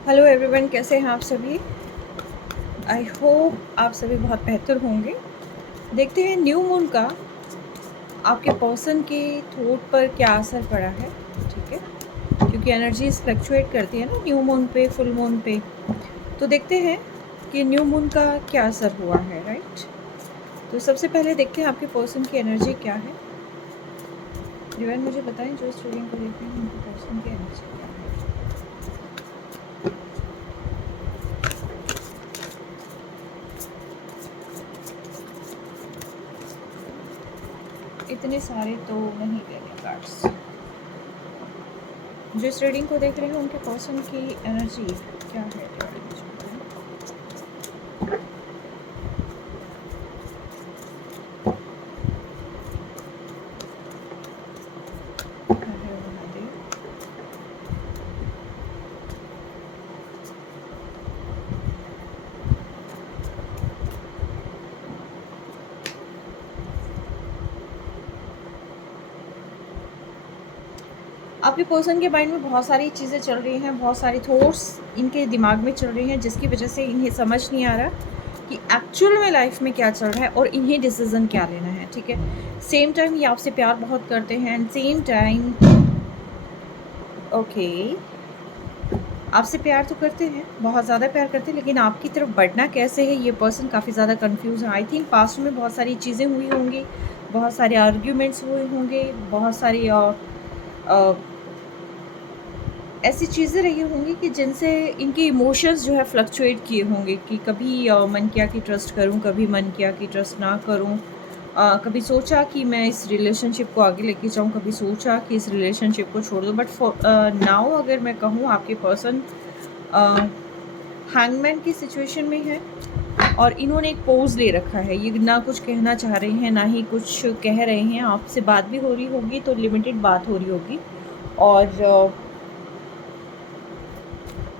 Hello everyone, कैसे हैं आप सभी। आई होप आप सभी बहुत बेहतर होंगे। देखते हैं न्यू मून का आपके पर्सन के थॉट पर क्या असर पड़ा है। ठीक है, क्योंकि एनर्जीज फ्लक्चुएट करती है ना न्यू मून पे, फुल मून पे। तो देखते हैं कि न्यू मून का क्या असर हुआ है, राइट। तो सबसे पहले देखते हैं आपके पर्सन की एनर्जी क्या है। डिवाइन मुझे बताएं, जो इस रीडिंग को देख रहे हैं उनके पर्सन की एनर्जी क्या है। इतने सारे तो नहीं लेने कार्ड्स। जो इस रीडिंग को देख रहे हैं उनके पर्सन की एनर्जी क्या है। आपके पर्सन के माइंड में बहुत सारी चीज़ें चल रही हैं, बहुत सारी थॉट्स इनके दिमाग में चल रही हैं, जिसकी वजह से इन्हें समझ नहीं आ रहा कि एक्चुअल में लाइफ में क्या चल रहा है और इन्हें डिसीजन क्या लेना है। ठीक है, सेम टाइम ये आपसे प्यार बहुत करते हैं एंड सेम टाइम ओके आपसे प्यार तो करते हैं, बहुत ज़्यादा प्यार करते हैं, लेकिन आपकी तरफ बढ़ना कैसे है ये पर्सन काफ़ी ज़्यादा कंफ्यूज है। आई थिंक पास्ट में बहुत सारी चीज़ें हुई होंगी, बहुत सारे आर्ग्यूमेंट्स हुए होंगे, बहुत सारी ऐसी चीज़ें रही होंगी कि जिनसे इनके इमोशंस जो है फ्लक्चुएट किए होंगे कि कभी मन किया कि ट्रस्ट करूं, कभी मन किया कि ट्रस्ट ना करूं। कभी सोचा कि मैं इस रिलेशनशिप को आगे लेके जाऊं, कभी सोचा कि इस रिलेशनशिप को छोड़ दूं। बट फॉर नाउ अगर मैं कहूं, आपके पर्सन हैंगमैन की सिचुएशन में है और इन्होंने एक पोज ले रखा है। ये ना कुछ कहना चाह रहे हैं, ना ही कुछ कह रहे हैं। आपसे बात भी हो रही होगी तो लिमिटेड बात हो रही होगी, और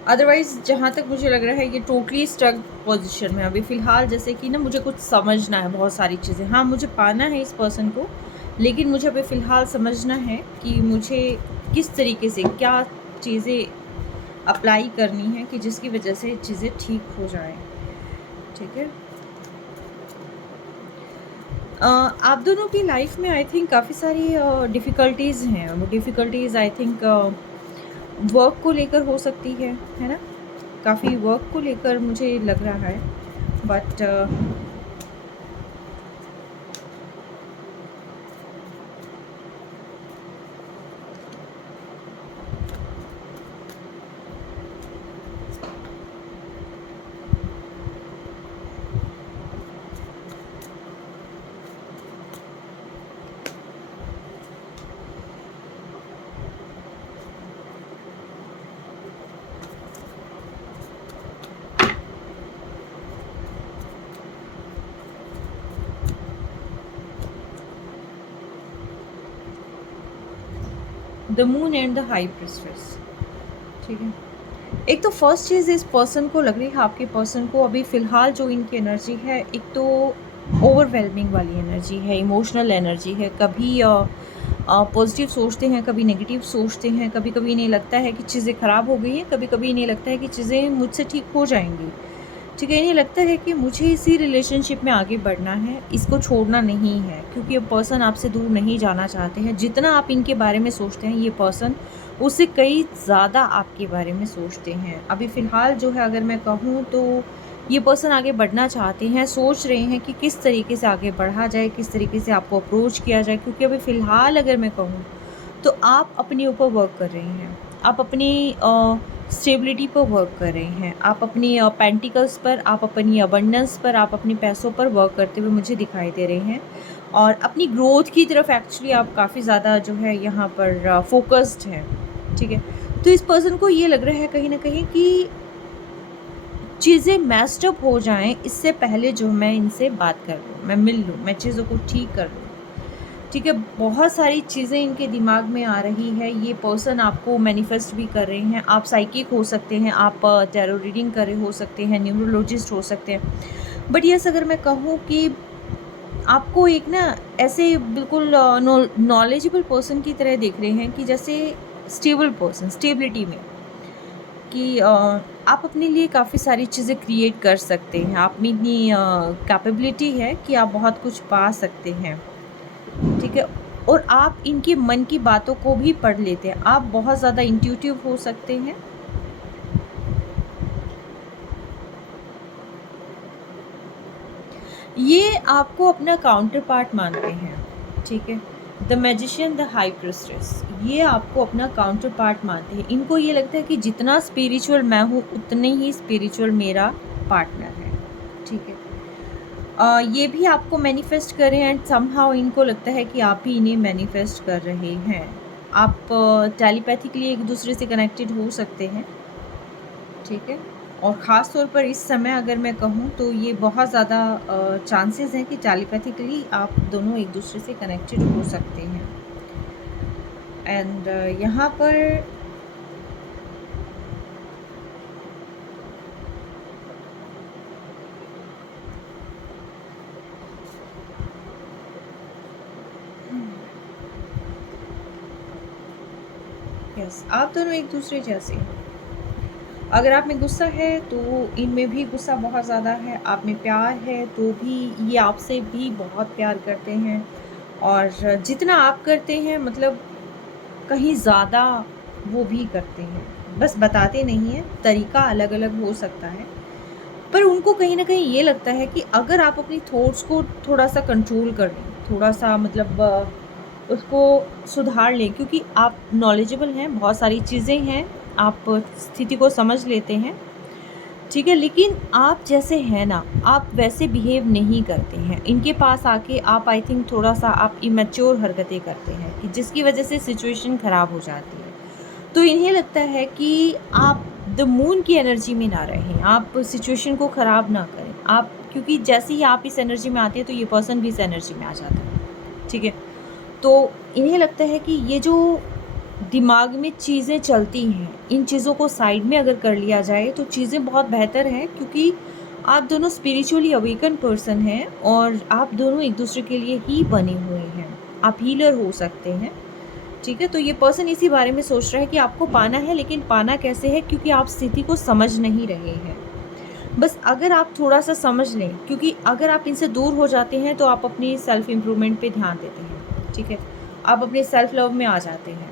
अदरवाइज़ जहाँ तक मुझे लग रहा है ये टोटली स्टक पोजीशन में अभी फ़िलहाल। जैसे कि ना मुझे कुछ समझना है, बहुत सारी चीज़ें। हाँ, मुझे पाना है इस पर्सन को, लेकिन मुझे अभी फ़िलहाल समझना है कि मुझे किस तरीके से क्या चीज़ें अप्लाई करनी है कि जिसकी वजह से चीज़ें ठीक हो जाएँ। ठीक है। आप दोनों की लाइफ में आई थिंक काफ़ी सारी डिफ़िकल्टीज़ हैं। वो डिफ़िकल्टीज़ आई थिंक वर्क को लेकर हो सकती है ना? काफ़ी वर्क को लेकर मुझे लग रहा है, but the moon and the high prestress. ठीक है, एक तो फर्स्ट चीज़ इस पर्सन को लग रही है, आपके पर्सन को अभी फ़िलहाल जो इनकी एनर्जी है, एक तो ओवरवेलमिंग वाली एनर्जी है, इमोशनल एनर्जी है। कभी पॉजिटिव सोचते हैं, कभी नेगेटिव सोचते हैं। कभी कभी इन्हें लगता है कि चीज़ें ख़राब हो गई हैं, कभी कभी इन्हें लगता है कि चीज़ें मुझसे ठीक हो जाएंगी। ठीक है, इन्हें लगता है कि मुझे इसी रिलेशनशिप में आगे बढ़ना है, इसको छोड़ना नहीं है, क्योंकि ये पर्सन आपसे दूर नहीं जाना चाहते हैं। जितना आप इनके बारे में सोचते हैं, ये पर्सन उससे कई ज़्यादा आपके बारे में सोचते हैं। अभी फ़िलहाल जो है, अगर मैं कहूँ तो ये पर्सन आगे बढ़ना चाहते हैं, सोच रहे हैं कि किस तरीके से आगे बढ़ा जाए, किस तरीके से आपको अप्रोच किया जाए। क्योंकि अभी फ़िलहाल अगर मैं कहूँ तो आप अपने ऊपर वर्क कर रहे हैं, आप अपनी स्टेबिलिटी पर वर्क कर रहे हैं, आप अपनी पेंटिकल्स पर, आप अपनी अबंडेंस पर, आप अपने पैसों पर वर्क करते हुए मुझे दिखाई दे रहे हैं। और अपनी ग्रोथ की तरफ एक्चुअली आप काफ़ी ज़्यादा जो है यहाँ पर फोकस्ड हैं। ठीक है, तो इस पर्सन को ये लग रहा है कहीं ना कहीं कि चीज़ें मैस्ड अप हो जाएं, इससे पहले जो मैं इनसे बात कर लूँ, मैं मिल लूँ, मैं चीज़ों को ठीक कर लूँ। ठीक है, बहुत सारी चीज़ें इनके दिमाग में आ रही है। ये पर्सन आपको मैनिफेस्ट भी कर रहे हैं। आप साइकिक हो सकते हैं, आप टैरो रीडिंग कर रहे हो सकते हैं, न्यूरोलॉजिस्ट हो सकते हैं। बट यस, अगर मैं कहूँ कि आपको एक ना ऐसे बिल्कुल नॉलेजेबल पर्सन की तरह देख रहे हैं कि जैसे स्टेबल पर्सन, स्टेबिलिटी में कि आप अपने लिए काफ़ी सारी चीज़ें क्रिएट कर सकते हैं। आप में इतनी कैपेबिलिटी है कि आप बहुत कुछ पा सकते हैं, ठीक है? और आप इनके मन की बातों को भी पढ़ लेते हैं। आप बहुत ज़्यादा इंट्यूटिव हो सकते हैं। ये आपको अपना काउंटर पार्ट मानते हैं, ठीक है? The magician, the high priestess, ये आपको अपना काउंटर पार्ट मानते हैं। इनको ये लगता है कि जितना स्पिरिचुअल मैं हूँ, उतने ही स्पिरिचुअल मेरा पार्टनर है, ठीक है? ये भी आपको मैनिफेस्ट कर रहे हैं एंड समहाउ इनको लगता है कि आप ही इन्हें मैनिफेस्ट कर रहे हैं। आप टेलीपैथिकली एक दूसरे से कनेक्टेड हो सकते हैं, ठीक है? और ख़ास तौर पर इस समय अगर मैं कहूँ तो ये बहुत ज़्यादा चांसेस हैं कि टेलीपैथिकली आप दोनों एक दूसरे से कनेक्टेड हो सकते हैं। एंड यहाँ पर यस, आप दोनों एक दूसरे जैसे हैं। अगर आप में गुस्सा है तो इनमें भी गुस्सा बहुत ज़्यादा है, आप में प्यार है तो भी ये आपसे भी बहुत प्यार करते हैं, और जितना आप करते हैं मतलब कहीं ज़्यादा वो भी करते हैं। बस बताते नहीं हैं, तरीका अलग-अलग हो सकता है। पर उनको कहीं न कहीं ये लगता है कि अगर आप अपनी थॉट्स को थोड़ा-सा कंट्रोल कर लें, थोड़ा-सा मतलब उसको सुधार लें, क्योंकि आप नॉलेजेबल हैं, बहुत सारी चीज़ें हैं, आप स्थिति को समझ लेते हैं, ठीक है? लेकिन आप जैसे हैं ना, आप वैसे बिहेव नहीं करते हैं। इनके पास आके आप आई थिंक थोड़ा-सा आप इमैच्योर हरकतें करते हैं कि जिसकी वज़ह से सिचुएशन ख़राब हो जाती है। तो इन्हें लगता है कि आप द मून की एनर्जी में ना रहें, आप सिचुएशन को ख़राब ना करें। आप क्योंकि जैसे ही आप इस एनर्जी में आते हैं तो ये पर्सन भी इस एनर्जी में आ जाता है, ठीक है? तो इन्हें लगता है कि ये जो दिमाग में चीज़ें चलती हैं, इन चीज़ों को साइड में अगर कर लिया जाए तो चीज़ें बहुत बेहतर हैं, क्योंकि आप दोनों स्पिरिचुअली अवेकन पर्सन हैं और आप दोनों एक-दूसरे के लिए ही बने हुए हैं। आप हीलर हो सकते हैं, ठीक है? तो ये पर्सन इसी बारे में सोच रहा है कि आपको पाना है, लेकिन पाना कैसे है, क्योंकि आप स्थिति को समझ नहीं रहे हैं। बस अगर आप थोड़ा-सा समझ लें, क्योंकि अगर आप इनसे दूर हो जाते हैं तो आप अपनी सेल्फ इम्प्रूवमेंट पे ध्यान देते हैं, ठीक है? आप अपने सेल्फ लव में आ जाते हैं।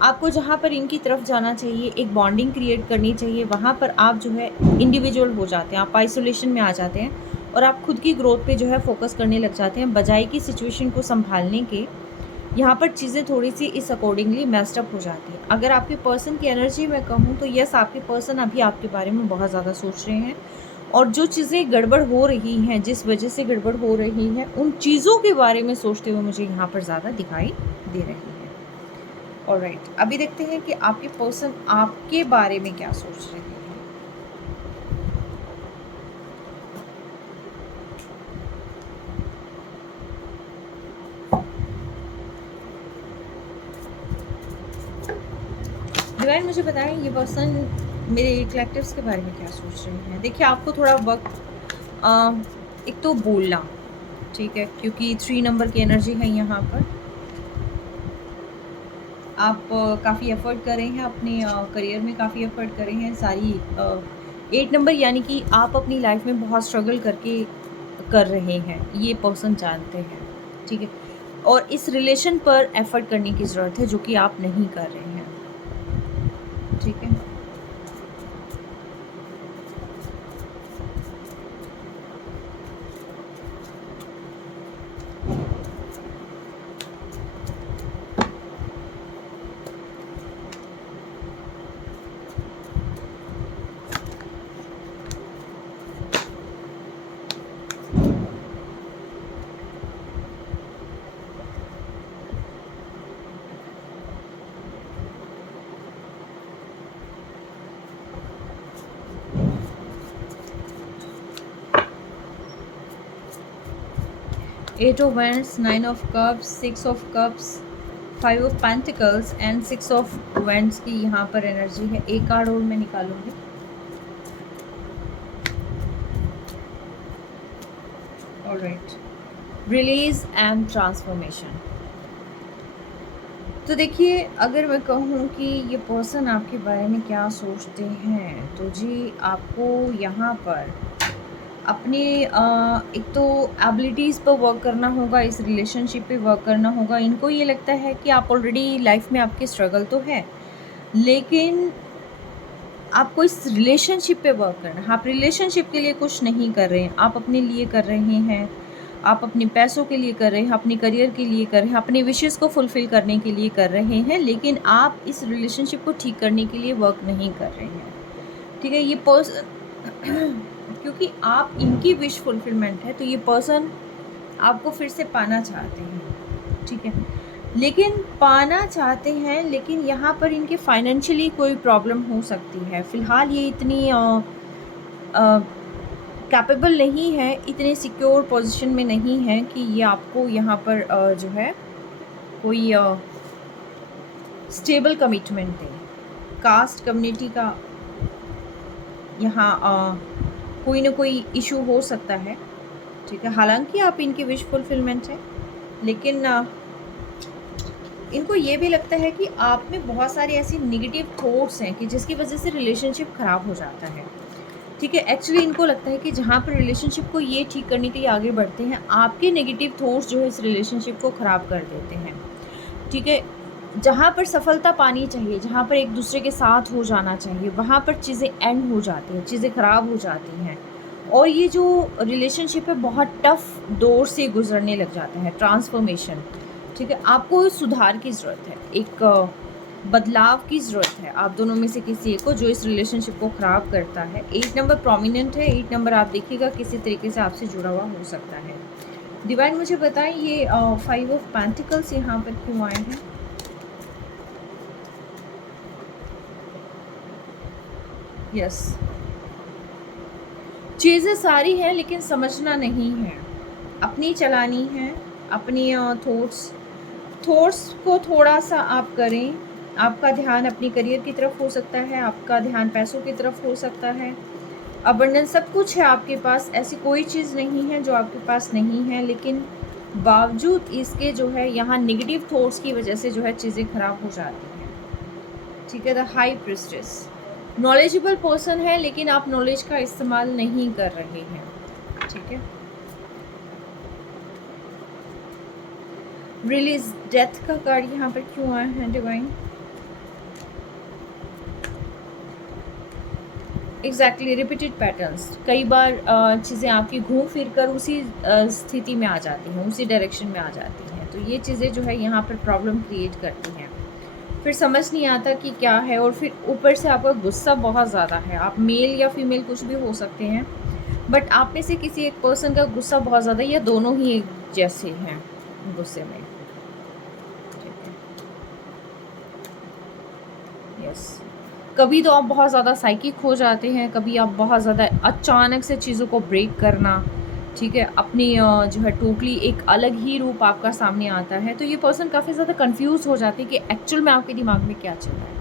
आपको जहाँ पर इनकी तरफ जाना चाहिए, एक बॉन्डिंग क्रिएट करनी चाहिए, वहाँ पर आप जो है इंडिविजुअल हो जाते हैं, आप आइसोलेशन में आ जाते हैं और आप खुद की ग्रोथ पे जो है फ़ोकस करने लग जाते हैं, बजाय कि सिचुएशन को सँभालने के। यहाँ पर चीज़ें थोड़ी-सी इस अकॉर्डिंगली मेस्ड अप हो जाती हैं। अगर आपके पर्सन की एनर्जी मैं कहूँ तो यस, आपके पर्सन अभी आपके बारे में बहुत ज़्यादा सोच रहे हैं, और जो चीज़ें गड़बड़ हो रही हैं, जिस वजह से गड़बड़ हो रही हैं, उन चीज़ों के बारे में सोचते हुए मुझे यहाँ पर ज़्यादा दिखाई दे रही हैं। ऑलराइट, अभी देखते हैं कि आपके पर्सन आपके बारे में क्या सोच रहे हैं। डिवाइन मुझे बताएं ये पर्सन मेरे कलेक्टिव्स के बारे में क्या सोच रहे हैं। देखिए, आपको थोड़ा वक्त एक तो बोलना, ठीक है, क्योंकि 3 नंबर की एनर्जी है यहाँ पर। आप काफ़ी एफ़र्ट कर रहे हैं अपने करियर में, काफ़ी एफ़र्ट कर रहे हैं, सारी 8 नंबर यानी कि आप अपनी लाइफ में बहुत स्ट्रगल करके कर रहे हैं, ये पर्सन जानते हैं, ठीक है? और इस रिलेशन पर एफ़र्ट करने की ज़रूरत है, जो कि आप नहीं कर रहे हैं, ठीक है? Eight of wands, 9 of cups, 6 of cups, 5 of pentacles and 6 of wands की यहाँ पर एनर्जी है। एक कार्ड और मैं निकालूंगी। Alright, release and transformation. तो देखिए, अगर मैं कहूँ कि ये पर्सन आपके बारे में क्या सोचते हैं, तो जी आपको यहाँ पर अपने एक तो एबिलिटीज़ पर वर्क करना होगा, इस रिलेशनशिप पे वर्क करना होगा। इनको ये लगता है कि आप ऑलरेडी लाइफ में आपकी स्ट्रगल तो है, लेकिन आपको इस रिलेशनशिप पे वर्क करना है। आप रिलेशनशिप के लिए कुछ नहीं कर रहे हैं, आप अपने लिए कर रहे हैं, आप अपने पैसों के लिए कर रहे हैं, अपने करियर के लिए कर रहे हैं, अपने विशेज़ को फुलफ़िल करने के लिए कर रहे हैं, लेकिन आप इस रिलेशनशिप को ठीक करने के लिए वर्क नहीं कर रहे हैं। ठीक है? ये क्योंकि आप इनकी विश फुलफ़िलमेंट है, तो ये पर्सन आपको फिर से पाना चाहते हैं। ठीक है? लेकिन पाना चाहते हैं, लेकिन यहाँ पर इनके फाइनेंशियली कोई प्रॉब्लम हो सकती है। फ़िलहाल ये इतनी कैपेबल नहीं है, इतने सिक्योर पोज़ीशन में नहीं है कि ये आपको यहाँ पर जो है कोई स्टेबल कमिटमेंट दें। कास्ट कम्युनिटी का यहाँ कोई ना कोई इशू हो सकता है। ठीक है? हालाँकि आप इनकी विश फुलफ़िलमेंट है, लेकिन इनको ये भी लगता है कि आप में बहुत सारे ऐसे नेगेटिव थॉट्स हैं कि जिसकी वजह से रिलेशनशिप ख़राब हो जाता है। ठीक है? एक्चुअली इनको लगता है कि जहाँ पर रिलेशनशिप को ये ठीक करने के लिए आगे बढ़ते हैं, आपके नेगेटिव थॉट्स जो है इस रिलेशनशिप को ख़राब कर देते हैं। ठीक है? जहाँ पर सफलता पानी चाहिए, जहाँ पर एक दूसरे के साथ हो जाना चाहिए, वहाँ पर चीज़ें एंड हो जाती हैं, चीज़ें ख़राब हो जाती हैं। और ये जो रिलेशनशिप है बहुत टफ़ दौर से गुज़रने लग जाता है, ट्रांसफ़ॉर्मेशन। ठीक है? आपको सुधार की ज़रूरत है, एक बदलाव की ज़रूरत है आप दोनों में से किसी एक को, जो इस रिलेशनशिप को ख़राब करता है। 8 नंबर प्रोमिनेंट है, 8 नंबर आप देखिएगा किसी तरीके से आपसे जुड़ा हुआ हो सकता है। डिवाइन मुझे बताएं ये 5 ऑफ पेंटिकल्स यहाँ पर क्यों आए हैं? यस, चीज़ें सारी हैं लेकिन समझना नहीं है, अपनी चलानी है, अपनी थॉट्स को थोड़ा-सा आप करें। आपका ध्यान अपने करियर की तरफ हो सकता है, आपका ध्यान पैसों की तरफ हो सकता है। अबंडेंस सब कुछ है आपके पास, ऐसी कोई चीज़ नहीं है जो आपके पास नहीं है, लेकिन बावजूद इसके जो है यहाँ नेगेटिव थॉट्स की वजह से जो है चीज़ें ख़राब हो जाती हैं। ठीक है? The high priestess knowledgeable person है, लेकिन आप नॉलेज का इस्तेमाल नहीं कर रहे हैं। ठीक है? रिलीज डेथ का कार्ड यहाँ पर क्यों आया है डिवाइन? एग्जैक्टली रिपीटेड पैटर्न्स, कई बार चीज़ें आपकी घूम फिर कर उसी स्थिति में आ जाती हैं, उसी डायरेक्शन में आ जाती हैं, तो ये चीज़ें जो है यहाँ पर प्रॉब्लम क्रिएट करती हैं। फिर समझ नहीं आता कि क्या है, और फिर ऊपर से आपका गुस्सा बहुत ज़्यादा है। आप मेल या फीमेल कुछ भी हो सकते हैं, बट आप में से किसी एक पर्सन का गुस्सा बहुत ज़्यादा, या दोनों ही एक जैसे हैं गुस्से में। ठीक है? यस, कभी तो आप बहुत ज़्यादा साइकिक हो जाते हैं, कभी आप बहुत ज़्यादा अचानक से चीज़ों को ब्रेक करना, ठीक है, अपनी जो है टोटली एक अलग ही रूप आपका सामने आता है। तो ये पर्सन काफ़ी ज़्यादा कंफ्यूज हो जाते हैं कि एक्चुअल में आपके दिमाग में क्या चल रहा है,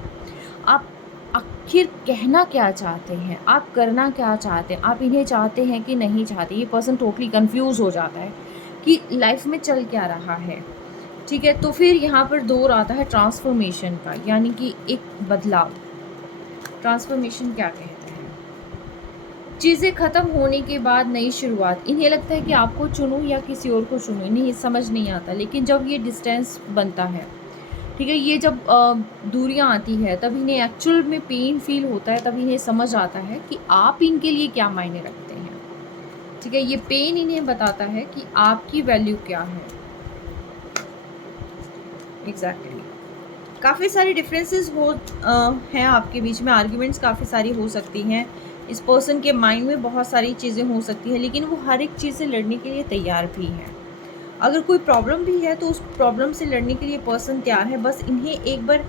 आप आखिर कहना क्या चाहते हैं, आप करना क्या चाहते हैं, आप इन्हें चाहते हैं कि नहीं चाहते। ये पर्सन टोटली कंफ्यूज हो जाता है कि लाइफ में चल क्या रहा है। ठीक है? तो फिर यहाँ पर दौर आता है ट्रांसफॉर्मेशन का, यानी कि एक बदलाव। ट्रांसफॉर्मेशन क्या कहते हैं? चीज़ें ख़त्म होने के बाद नई शुरुआत। इन्हें लगता है कि आपको चुनूँ या किसी और को चुनूँ, इन्हें समझ नहीं आता। लेकिन जब ये डिस्टेंस बनता है, ठीक है, ये जब दूरियाँ आती है, तब इन्हें एक्चुअल में पेन फ़ील होता है, तब इन्हें समझ आता है कि आप इनके लिए क्या मायने रखते हैं। ठीक है? ये पेन इन्हें बताता है कि आपकी वैल्यू क्या है। एग्ज़ैक्टली। काफ़ी सारे डिफरेंसेस हैं आपके बीच में, आर्ग्यूमेंट्स काफ़ी सारी हो सकती हैं। इस पर्सन के माइंड में बहुत सारी चीज़ें हो सकती हैं, लेकिन वो हर एक चीज़ से लड़ने के लिए तैयार भी हैं। अगर कोई प्रॉब्लम भी है तो उस प्रॉब्लम से लड़ने के लिए पर्सन तैयार है। बस इन्हें एक बार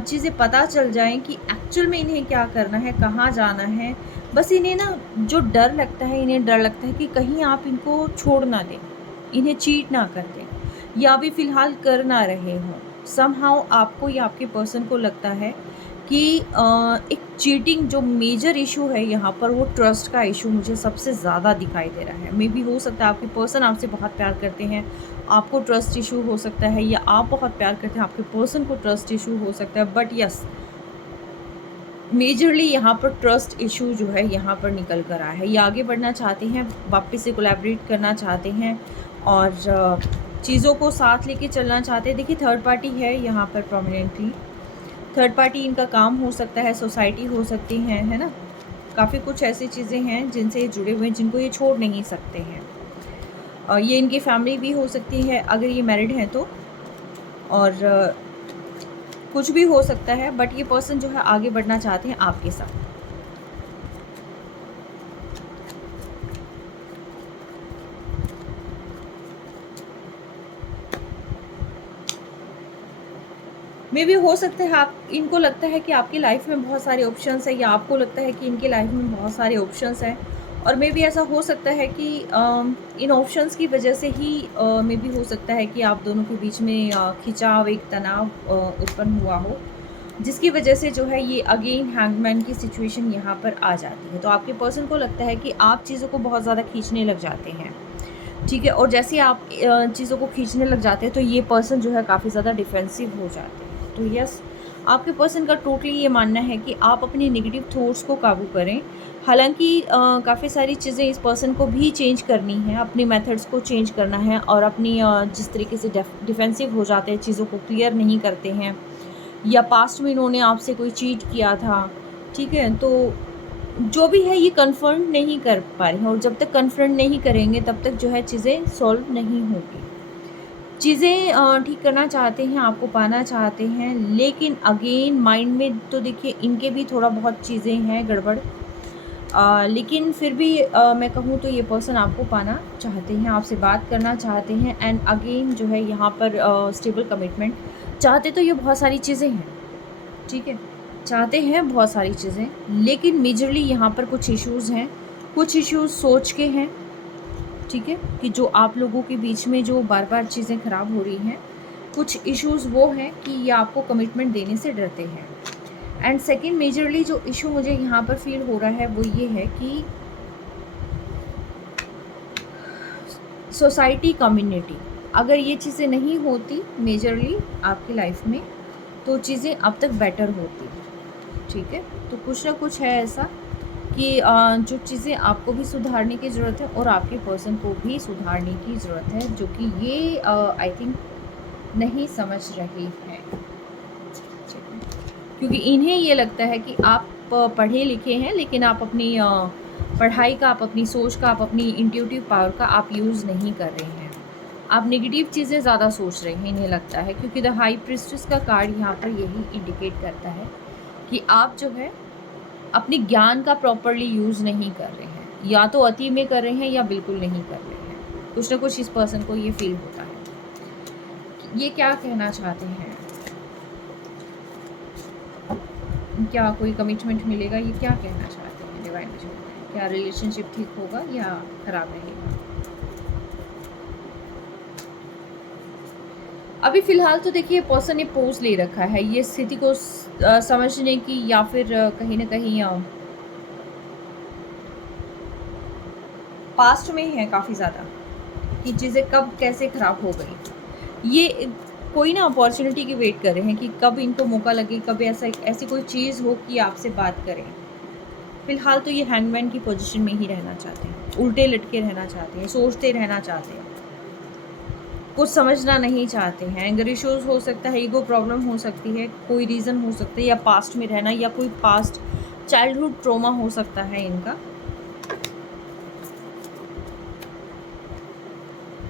चीज़ें पता चल जाएँ कि एक्चुअल में इन्हें क्या करना है, कहाँ जाना है। बस इन्हें ना जो डर लगता है, इन्हें डर लगता है कि कहीं आप इनको छोड़ ना दें, इन्हें चीट ना कर दें, या अभी फ़िलहाल कर ना रहे हों। समहाउ आपको या आपके पर्सन को लगता है कि एक चीटिंग जो मेजर इशू है यहाँ पर, वो ट्रस्ट का इशू मुझे सबसे ज़्यादा दिखाई दे रहा है। मे बी हो सकता है आपके पर्सन आपसे बहुत प्यार करते हैं, आपको ट्रस्ट इशू हो सकता है, या आप बहुत प्यार करते हैं, आपके पर्सन को ट्रस्ट इशू हो सकता है। बट यस, मेजरली यहाँ पर ट्रस्ट इशू जो है यहाँ पर निकल कर आया है। ये आगे बढ़ना चाहते हैं, वापस से कोलैबोरेट करना चाहते हैं, और चीज़ों को साथ लेके चलना चाहते हैं। देखिए, थर्ड पार्टी है यहाँ पर प्रोमिनेंटली। थर्ड पार्टी इनका काम हो सकता है, सोसाइटी हो सकती है ना। काफ़ी कुछ ऐसी चीज़ें हैं जिनसे ये जुड़े हुए हैं, जिनको ये छोड़ नहीं सकते हैं। और ये इनकी फैमिली भी हो सकती है अगर ये मैरिड हैं तो, और कुछ भी हो सकता है। बट ये पर्सन जो है आगे बढ़ना चाहते हैं आपके साथ। मे भी हो सकता है आप, इनको लगता है कि आपकी लाइफ में बहुत सारे ऑप्शंस हैं, या आपको लगता है कि इनकी लाइफ में बहुत सारे ऑप्शंस हैं। और मे भी ऐसा हो सकता है कि इन ऑप्शंस की वजह से ही मे भी हो सकता है कि आप दोनों के बीच में खिंचाव, एक तनाव उत्पन्न हुआ हो, जिसकी वजह से जो है ये अगेन हैंगमैन की सिचुएशन यहाँ पर आ जाती है। तो आपके पर्सन को लगता है कि आप चीज़ों को बहुत ज़्यादा खींचने लग जाते हैं, ठीक है। और जैसे ही आप चीज़ों को खींचने लग जाते हैं तो ये पर्सन जो है काफ़ी ज़्यादा डिफेंसिव हो जाते हैं। तो यस, आपके पर्सन का टोटली ये मानना है कि आप अपनी नेगेटिव थॉट्स को काबू करें। हालांकि काफ़ी सारी चीज़ें इस पर्सन को भी चेंज करनी है, अपने मेथड्स को चेंज करना है, और अपनी जिस तरीके से डिफेंसिव हो जाते हैं, चीज़ों को क्लियर नहीं करते हैं, या पास्ट में इन्होंने आपसे कोई चीट किया था, ठीक है, तो जो भी है ये कन्फर्म नहीं कर पा रहे हैं। और जब तक कन्फर्म नहीं करेंगे तब तक जो है चीज़ें सॉल्व नहीं होगी। चीज़ें ठीक करना चाहते हैं, आपको पाना चाहते हैं, लेकिन अगेन माइंड में तो देखिए इनके भी थोड़ा बहुत चीज़ें हैं गड़बड़। लेकिन फिर भी मैं कहूँ तो ये पर्सन आपको पाना चाहते हैं, आपसे बात करना चाहते हैं, एंड अगेन जो है यहाँ पर स्टेबल कमिटमेंट चाहते तो ये बहुत सारी चीज़ें हैं, ठीक है, चाहते हैं बहुत सारी चीज़ें, लेकिन मेजरली यहाँ पर कुछ इश्यूज़ हैं, कुछ इश्यूज़ सोच के हैं, ठीक है, कि जो आप लोगों के बीच में जो बार बार चीज़ें ख़राब हो रही हैं, कुछ इश्यूज़ वो हैं कि ये आपको कमिटमेंट देने से डरते हैं। एंड सेकेंड मेजरली जो इशू मुझे यहाँ पर फील हो रहा है वो ये है कि सोसाइटी, कम्युनिटी, अगर ये चीज़ें नहीं होती मेजरली आपकी लाइफ में, तो चीज़ें अब तक बेटर होती, ठीक है। तो कुछ ना कुछ है ऐसा कि जो चीज़ें आपको भी सुधारने की ज़रूरत है, और आपके पर्सन को भी सुधारने की ज़रूरत है, जो कि ये आई थिंक नहीं समझ रही है, ठीक है। क्योंकि इन्हें ये लगता है कि आप पढ़े लिखे हैं, लेकिन आप अपनी पढ़ाई का, आप अपनी सोच का, आप अपनी इंट्यूटिव पावर का आप यूज़ नहीं कर रहे हैं। आप नेगेटिव चीज़ें ज़्यादा सोच रहे हैं, इन्हें लगता है, क्योंकि द हाई प्रीस्टेस का कार्ड यहाँ पर यही इंडिकेट करता है कि आप जो है अपने ज्ञान का प्रॉपरली यूज़ नहीं कर रहे हैं, या तो अति में कर रहे हैं या बिल्कुल नहीं कर रहे हैं। कुछ ना कुछ इस पर्सन को ये फील होता है। ये क्या कहना चाहते हैं, क्या कोई कमिटमेंट मिलेगा, ये क्या कहना चाहते हैं डिवाइन में? क्या रिलेशनशिप ठीक होगा या ख़राब रहेगा? अभी फ़िलहाल तो देखिए पर्सन ने पोज़ ले रखा है, ये स्थिति को समझने की, या फिर कहीं न कहीं पास्ट में है काफ़ी ज़्यादा, कि चीज़ें कब कैसे ख़राब हो गई। ये कोई ना अपॉर्च्युनिटी की वेट कर रहे हैं कि कब इनको मौका लगे, कब ऐसी कोई चीज़ हो कि आपसे बात करें। फ़िलहाल तो ये हैंगमैन की पोजीशन में ही रहना चाहते हैं, उल्टे लटके रहना चाहते हैं, सोचते रहना चाहते हैं, कुछ समझना नहीं चाहते हैं। एंगर इश्यूज़ हो सकता है, ईगो प्रॉब्लम हो सकती है, कोई रीज़न हो सकता है, या पास्ट में रहना, या कोई पास्ट चाइल्डहुड ट्रॉमा हो सकता है इनका।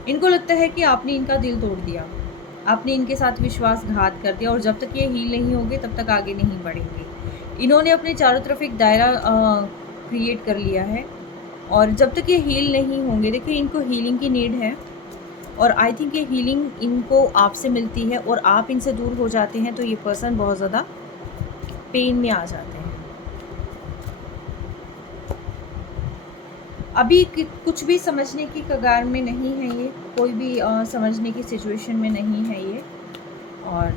इनको लगता है कि आपने इनका दिल तोड़ दिया, आपने इनके साथ विश्वासघात कर दिया, और जब तक ये हील नहीं होंगे तब तक आगे नहीं बढ़ेंगे। इन्होंने अपने चारों तरफ एक दायरा क्रिएट कर लिया है, और जब तक ये हील नहीं होंगे, देखिए इनको हीलिंग की नीड है, और आई थिंक ये हीलिंग इनको आपसे मिलती है, और आप इनसे दूर हो जाते हैं तो ये पर्सन बहुत ज़्यादा पेन में आ जाते हैं। अभी कुछ भी समझने की कगार में नहीं है ये, कोई भी समझने की सिचुएशन में नहीं है ये, और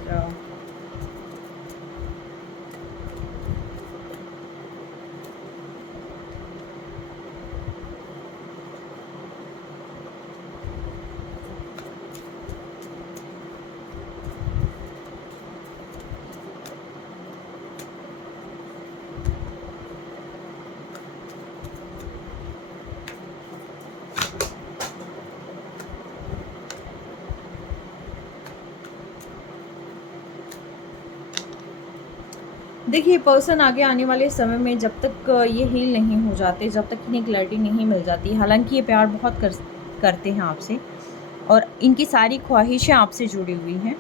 देखिए, पर्सन आगे आने वाले समय में जब तक ये हील नहीं हो जाते, जब तक इन्हें क्लैरिटी नहीं मिल जाती, हालाँकि ये प्यार बहुत करते हैं आपसे और इनकी सारी ख्वाहिशें आपसे जुड़ी हुई हैं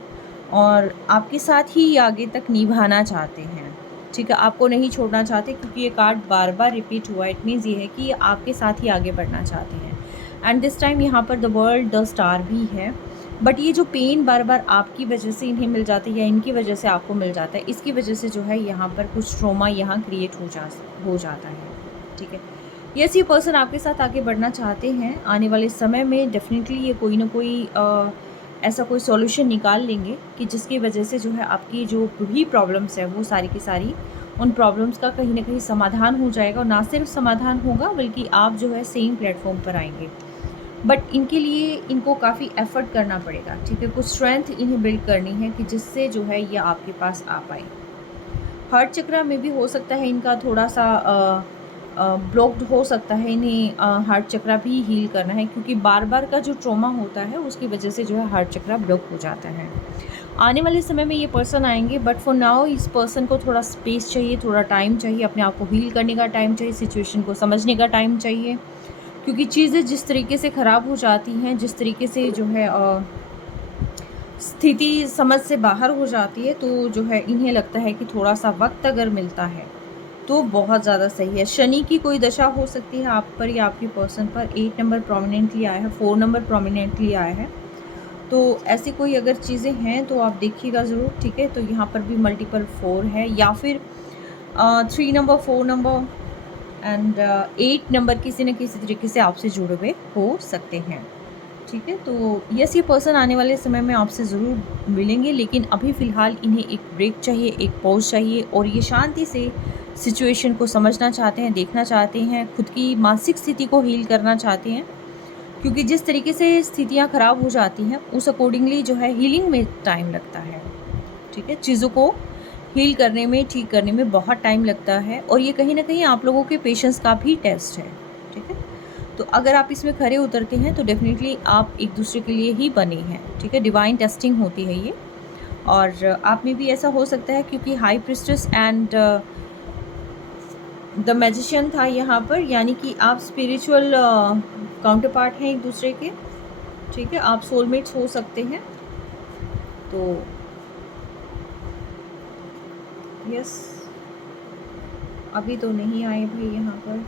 और आपके साथ ही ये आगे तक निभाना चाहते हैं, ठीक है? आपको नहीं छोड़ना चाहते क्योंकि ये कार्ड बार-बार रिपीट हुआ, इट मीन्स ये है कि ये आपके साथ ही आगे बढ़ना चाहते हैं। एंड दिस टाइम यहाँ पर द वर्ल्ड, द स्टार भी है। बट ये जो पेन बार-बार आपकी वजह से इन्हें मिल जाता है या इनकी वजह से आपको मिल जाता है, इसकी वजह से जो है यहाँ पर कुछ ट्रॉमा यहाँ क्रिएट हो जाता है, ठीक है? यस, ये पर्सन आपके साथ आगे बढ़ना चाहते हैं। आने वाले समय में डेफ़िनेटली ये कोई ना कोई ऐसा कोई सॉल्यूशन निकाल लेंगे कि जिसकी वजह से जो है आपकी जो भी प्रॉब्लम्स है वो सारी की सारी उन प्रॉब्लम्स का कहीं न कहीं समाधान हो जाएगा और ना सिर्फ समाधान होगा बल्कि आप जो है सेम प्लेटफ़ॉर्म पर आएँगे। बट इनके लिए इनको काफ़ी एफ़र्ट करना पड़ेगा, ठीक है? कुछ स्ट्रेंथ इन्हें बिल्ड करनी है कि जिससे जो है ये आपके पास आ पाए। हार्ट चक्र में भी हो सकता है इनका थोड़ा-सा ब्लॉक्ड हो सकता है, इन्हें हार्ट चक्र भी हील करना है क्योंकि बार-बार का जो ट्रॉमा होता है उसकी वजह से जो है हार्ट चक्र ब्लॉक हो जाता है। आने वाले समय में ये पर्सन आएँगे बट फॉर नाउ इस पर्सन को थोड़ा स्पेस चाहिए, थोड़ा टाइम चाहिए, अपने आप को हील करने का टाइम चाहिए, सिचुएशन को समझने का टाइम चाहिए। क्योंकि चीज़ें जिस तरीके से ख़राब हो जाती हैं, जिस तरीके से जो है स्थिति समझ से बाहर हो जाती है, तो जो है इन्हें लगता है कि थोड़ा-सा वक़्त अगर मिलता है, तो बहुत ज़्यादा सही है। शनि की कोई दशा हो सकती है आप पर या आपके पर्सन पर। 8 नंबर प्रोमिनेंटली आया है, 4 नंबर प्रोमिनेंटली आया है। तो ऐसी कोई अगर चीज़ें हैं, तो आप देखिएगा ज़रूर, ठीक है? तो यहाँ पर भी मल्टीपल 4 है या फिर 3 नंबर, 4 नंबर एंड 8 नंबर किसी न किसी तरीके से आपसे जुड़े हुए हो सकते हैं, ठीक है? तो यस, ये पर्सन आने वाले समय में आपसे ज़रूर मिलेंगे लेकिन अभी फ़िलहाल इन्हें एक ब्रेक चाहिए, एक पॉज़ चाहिए और ये शांति से सिचुएशन को समझना चाहते हैं, देखना चाहते हैं, खुद की मानसिक स्थिति को हील करना चाहते हैं क्योंकि जिस तरीके से स्थितियाँ ख़राब हो जाती हैं, उस अकॉर्डिंगली जो है हीलिंग में टाइम लगता है, ठीक है? चीज़ों को हील करने में, ठीक करने में बहुत टाइम लगता है और ये कहीं न कहीं आप लोगों के पेशेंस का भी टेस्ट है, ठीक है? तो अगर आप इसमें खरे उतरते हैं तो डेफ़िनेटली आप एक-दूसरे के लिए ही बने हैं, ठीक है? डिवाइन टेस्टिंग होती है ये और आप में भी ऐसा हो सकता है क्योंकि high priestess and the magician था यहाँ पर, यानी कि आप स्पिरिचुअल काउंटर पार्ट हैं एक-दूसरे के, ठीक है? आप सोलमेट्स हो सकते हैं। तो यस, अभी तो नहीं आए भाई यहाँ पर,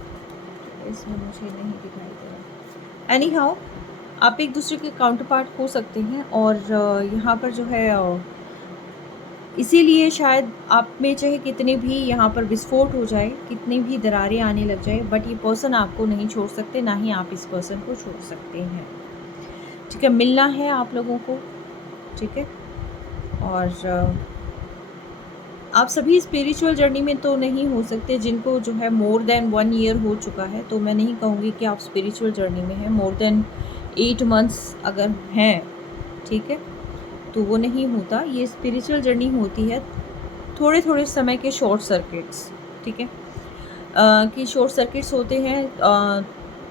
इसमें मुझे नहीं दिखाई दे रहा। एनी हाउ, आप एक दूसरे के काउंटर पार्ट हो सकते हैं और यहाँ पर जो है इसीलिए शायद आप में चाहे कितने भी यहाँ पर विस्फोट हो जाए, कितनी भी दरारें आने लग जाए, बट ये पर्सन आपको नहीं छोड़ सकते, ना ही आप इस पर्सन को छोड़ सकते हैं, ठीक है? मिलना है आप लोगों को, ठीक है? और आप सभी स्पिरिचुअल जर्नी में तो नहीं हो सकते, जिनको जो है मोर देन 1 ईयर हो चुका है, तो मैं नहीं कहूँगी कि आप स्पिरिचुअल जर्नी में हैं। मोर देन 8 मंथ्स अगर हैं, ठीक है? तो वो नहीं होता, ये स्पिरिचुअल जर्नी होती है थोड़े-थोड़े समय के शॉर्ट सर्किट्स, ठीक है? कि शॉर्ट सर्किट्स होते हैं,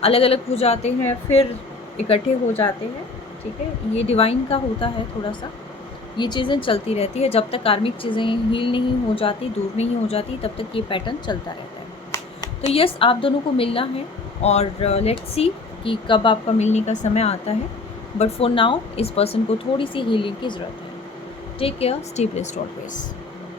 अलग-अलग हो जाते हैं, फिर इकट्ठे हो जाते हैं, ठीक है? ये डिवाइन का होता है थोड़ा-सा। ये चीज़ें चलती रहती है, जब तक कार्मिक चीज़ें हील नहीं हो जाती, दूर नहीं हो जाती, तब तक ये पैटर्न चलता रहता है। तो यस, आप दोनों को मिलना है और लेट्स सी कि कब आपका मिलने का समय आता है। बट फॉर नाउ इस पर्सन को थोड़ी-सी हीलिंग की ज़रूरत है। Take care, stay blessed always.